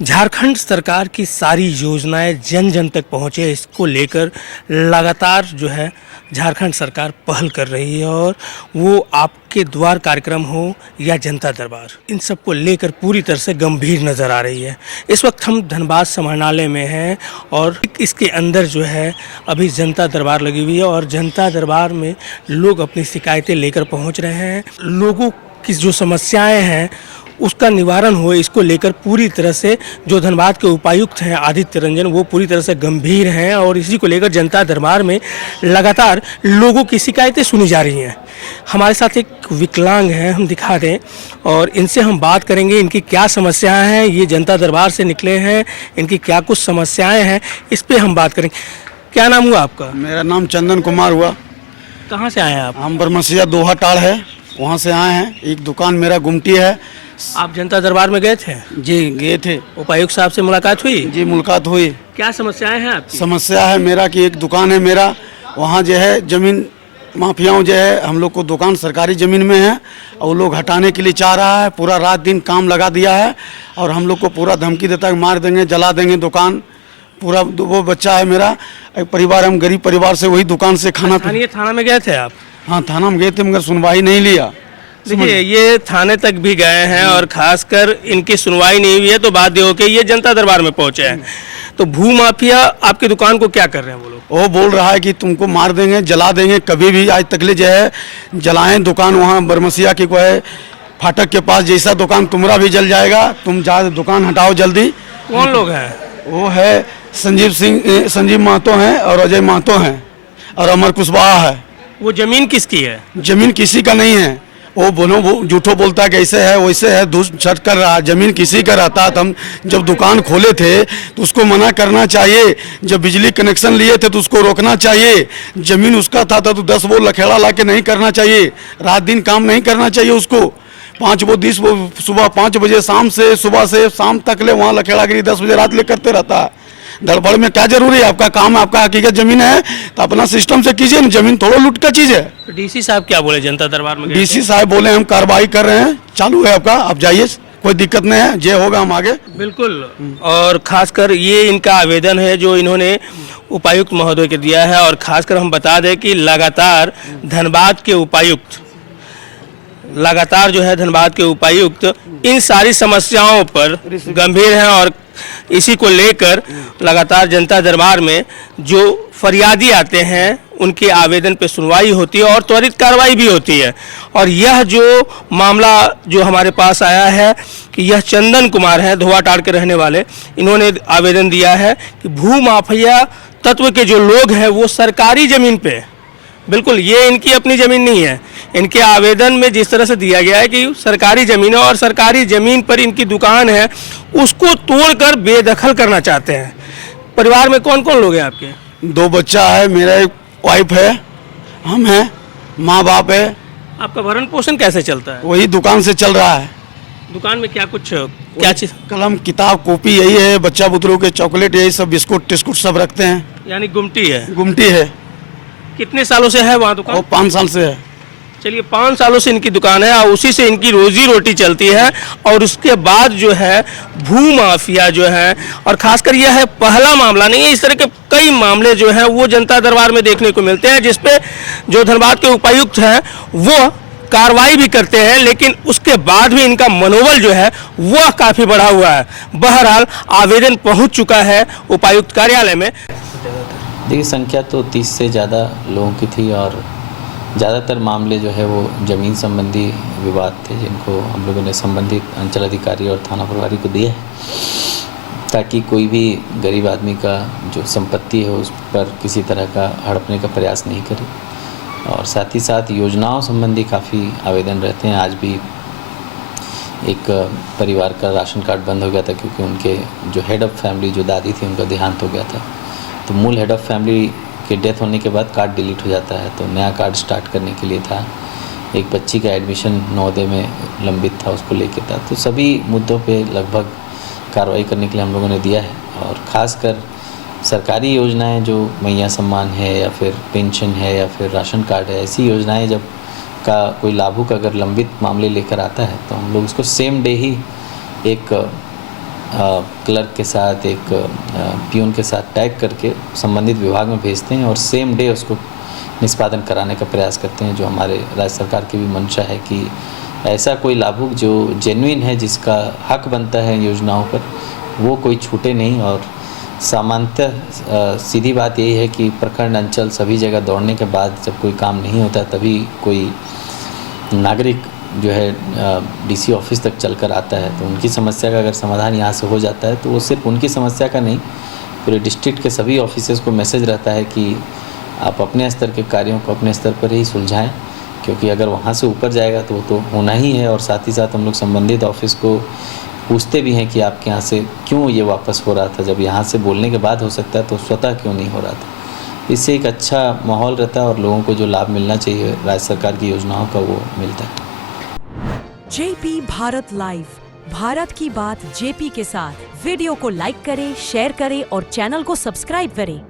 झारखंड सरकार की सारी योजनाएं जन जन तक पहुंचे, इसको लेकर लगातार जो है झारखंड सरकार पहल कर रही है। और वो आपके द्वार कार्यक्रम हो या जनता दरबार, इन सब को लेकर पूरी तरह से गंभीर नज़र आ रही है। इस वक्त हम धनबाद समाहरणालय में हैं और इसके अंदर जो है अभी जनता दरबार लगी हुई है और जनता दरबार में लोग अपनी शिकायतें लेकर पहुंच रहे हैं। लोगों की जो समस्याएं हैं उसका निवारण हो, इसको लेकर पूरी तरह से जो धनबाद के उपायुक्त हैं आदित्य रंजन, वो पूरी तरह से गंभीर हैं और इसी को लेकर जनता दरबार में लगातार लोगों की शिकायतें सुनी जा रही हैं। हमारे साथ एक विकलांग हैं, हम दिखा दें और इनसे हम बात करेंगे इनकी क्या समस्याएं हैं, ये जनता दरबार से निकले हैं, इनकी क्या कुछ समस्याएं हैं, इस पर हम बात करेंगे। क्या नाम हुआ आपका? मेरा नाम चंदन कुमार हुआ। कहाँ से आए हैं आप? हम बरमसिया दोहा टाड़ है, वहाँ से आए हैं। एक दुकान मेरा गुमटी है। आप जनता दरबार में गए थे? जी गए थे। उपायुक्त साहब से मुलाकात हुई? जी मुलाकात हुई। क्या समस्याएं हैं आपकी? समस्या है मेरा कि एक दुकान है मेरा, वहाँ जो है जमीन माफियाओं जो है हम लोग को दुकान सरकारी ज़मीन में है और वो लोग हटाने के लिए चाह रहा है। पूरा रात दिन काम लगा दिया है और हम लोग को पूरा धमकी देता है मार देंगे, जला देंगे दुकान। पूरा वो बच्चा है मेरा, एक परिवार, हम गरीब परिवार से वही दुकान से खाना। थाना में गए थे आप? हाँ थाना में गए थे मगर सुनवाई नहीं लिया। देखिए ये थाने तक भी गए हैं और खासकर इनकी सुनवाई नहीं हुई है तो बाध्य होकर ये जनता दरबार में पहुंचे हैं। तो भू माफिया आपकी दुकान को क्या कर रहे हैं? वो लोग वो बोल रहा है कि तुमको मार देंगे, जला देंगे, कभी भी आज तकले जो है जलाएं दुकान। वहाँ बरमसिया की को है फाटक के पास, जैसा दुकान तुम्हारा भी जल जाएगा, तुम जा दुकान हटाओ जल्दी। कौन लोग हैं? वो है संजीव महतो हैं और अजय महतो हैं और अमर कुशवाहा है। वो जमीन किसकी है? जमीन किसी का नहीं है। वो झूठो बोलता है कैसे है वैसे है, दूस छट कर रहा। जमीन किसी का रहता तो हम जब दुकान खोले थे तो उसको मना करना चाहिए। जब बिजली कनेक्शन लिए थे तो उसको रोकना चाहिए। जमीन उसका था तो 10 वो लखेड़ा ला के नहीं करना चाहिए। रात दिन काम नहीं करना चाहिए उसको। 5 वो 10 वो सुबह 5 बजे सुबह से शाम तक ले वहाँ लखेड़ागिरी 10 बजे रात ले करते रहता है। धड़बड़ में क्या जरूरी है? आपका काम है, आपका हकीकत जमीन है तो अपना सिस्टम से कीजिए ना। जमीन थोड़ा लूट का चीज है। डीसी साहब क्या बोले जनता दरबार में? डीसी साहब बोले हम कार्रवाई कर रहे हैं, चालू है आपका, आप जाइए, कोई दिक्कत नहीं है, जे होगा हम आगे। बिल्कुल। और खासकर ये इनका आवेदन है जो इन्होंने उपायुक्त महोदय के दिया है। और खासकर हम बता दें कि लगातार धनबाद के उपायुक्त इन सारी समस्याओं पर गंभीर हैं और इसी को लेकर लगातार जनता दरबार में जो फरियादी आते हैं उनके आवेदन पर सुनवाई होती है और त्वरित कार्रवाई भी होती है। और यह जो मामला जो हमारे पास आया है कि यह चंदन कुमार हैं, धोआ टाड़ के रहने वाले, इन्होंने आवेदन दिया है कि भू माफिया तत्व के जो लोग हैं वो सरकारी ज़मीन पे, बिल्कुल ये इनकी अपनी ज़मीन नहीं है, इनके आवेदन में जिस तरह से दिया गया है कि सरकारी ज़मीन है और सरकारी ज़मीन पर इनकी दुकान है, उसको तोड़कर बेदखल करना चाहते हैं। परिवार में कौन कौन लोग हैं आपके? 2 बच्चा है, मेरा एक वाइफ है, हम हैं, माँ बाप है। आपका भरण पोषण कैसे चलता है? वही दुकान से चल रहा है। दुकान में क्या चीज़? कलम किताब कॉपी यही है, बच्चा बुतरों के चॉकलेट यही सब, बिस्कुट टिस्कुट सब रखते हैं। यानी गुमटी है? गुमटी है। कितने सालों से है वहाँ दुकान? और 5 साल से है। चलिए 5 सालों से इनकी दुकान है और उसी से इनकी रोजी रोटी चलती है। और उसके बाद जो है भू माफिया जो है, और खासकर यह है पहला मामला नहीं है, इस तरह के कई मामले जो हैं वो जनता दरबार में देखने को मिलते हैं, जिसपे जो धनबाद के उपायुक्त हैं वो कार्रवाई भी करते हैं, लेकिन उसके बाद भी इनका मनोबल जो है वह काफ़ी बढ़ा हुआ है। बहरहाल आवेदन पहुँच चुका है उपायुक्त कार्यालय में। देखिए संख्या तो 30 से ज़्यादा लोगों की थी और ज़्यादातर मामले जो है वो ज़मीन संबंधी विवाद थे, जिनको हम लोगों ने संबंधित अंचल अधिकारी और थाना प्रभारी को दिए ताकि कोई भी गरीब आदमी का जो संपत्ति है उस पर किसी तरह का हड़पने का प्रयास नहीं करे। और साथ ही साथ योजनाओं संबंधी काफ़ी आवेदन रहते हैं। आज भी एक परिवार का राशन कार्ड बंद हो गया था क्योंकि उनके जो हेड ऑफ़ फैमिली जो दादी थी उनका देहांत हो गया था। तो मूल हेड ऑफ़ फैमिली के डेथ होने के बाद कार्ड डिलीट हो जाता है, तो नया कार्ड स्टार्ट करने के लिए था। एक बच्ची का एडमिशन नवोदय में लंबित था, उसको लेके था। तो सभी मुद्दों पे लगभग कार्रवाई करने के लिए हम लोगों ने दिया है। और ख़ासकर सरकारी योजनाएं जो मैया सम्मान है या फिर पेंशन है या फिर राशन कार्ड है, ऐसी योजनाएं जब का कोई लाभुक अगर लंबित मामले लेकर आता है तो हम लोग उसको सेम डे ही एक क्लर्क के साथ एक पियून के साथ टैग करके संबंधित विभाग में भेजते हैं और सेम डे उसको निष्पादन कराने का प्रयास करते हैं। जो हमारे राज्य सरकार की भी मंशा है कि ऐसा कोई लाभुक जो जेन्युइन है, जिसका हक बनता है योजनाओं पर, वो कोई छूटे नहीं। और सामान्यतः सीधी बात यही है कि प्रखंड अंचल सभी जगह दौड़ने के बाद जब कोई काम नहीं होता तभी कोई नागरिक जो है डीसी ऑफिस तक चलकर आता है। तो उनकी समस्या का अगर समाधान यहाँ से हो जाता है तो वो सिर्फ उनकी समस्या का नहीं, पूरे डिस्ट्रिक्ट के सभी ऑफिसेज़ को मैसेज रहता है कि आप अपने स्तर के कार्यों को अपने स्तर पर ही सुलझाएं, क्योंकि अगर वहाँ से ऊपर जाएगा तो वो तो होना ही है। और साथ ही साथ हम लोग संबंधित ऑफिस को पूछते भी हैं कि आपके यहाँ से क्यों ये वापस हो रहा था, जब यहाँ से बोलने के बाद हो सकता है तो स्वतः क्यों नहीं हो रहा था। इससे एक अच्छा माहौल रहता है और लोगों को जो लाभ मिलना चाहिए राज्य सरकार की योजनाओं का वो मिलता है। जेपी भारत लाइव, भारत की बात जेपी के साथ। वीडियो को लाइक करें, शेयर करें और चैनल को सब्सक्राइब करें।